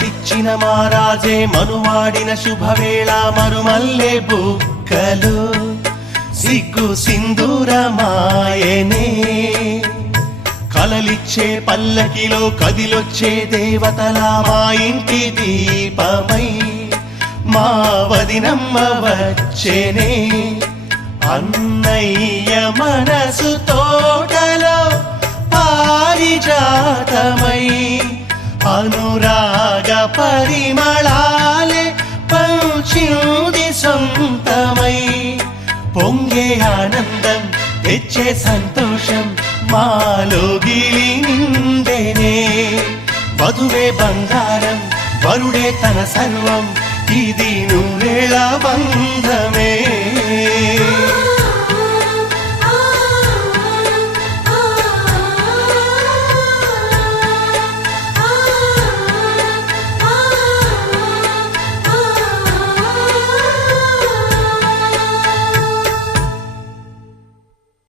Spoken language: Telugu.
మనసిచ్చిన మారాజే మనువాడిన శుభవేళ మరుమల్లె బుక్కలు సిగ్గు సింధూరమాయనే కలలిచ్చే పల్లకిలో కదిలొచ్చే దేవతలా మా ఇంటి దీపమై మా వదినమ్మ వచ్చేనే అన్నయ్య మనసు తోటలో పారిజాతమై అనురాగ పరిమళాలే పంచింది సొంతమై పొంగే ఆనందం తెచ్చే సంతోషం మాలోగిలి నిండేనే వధువే బంగారం వరుడే తన సర్వం ఇది నూరేళ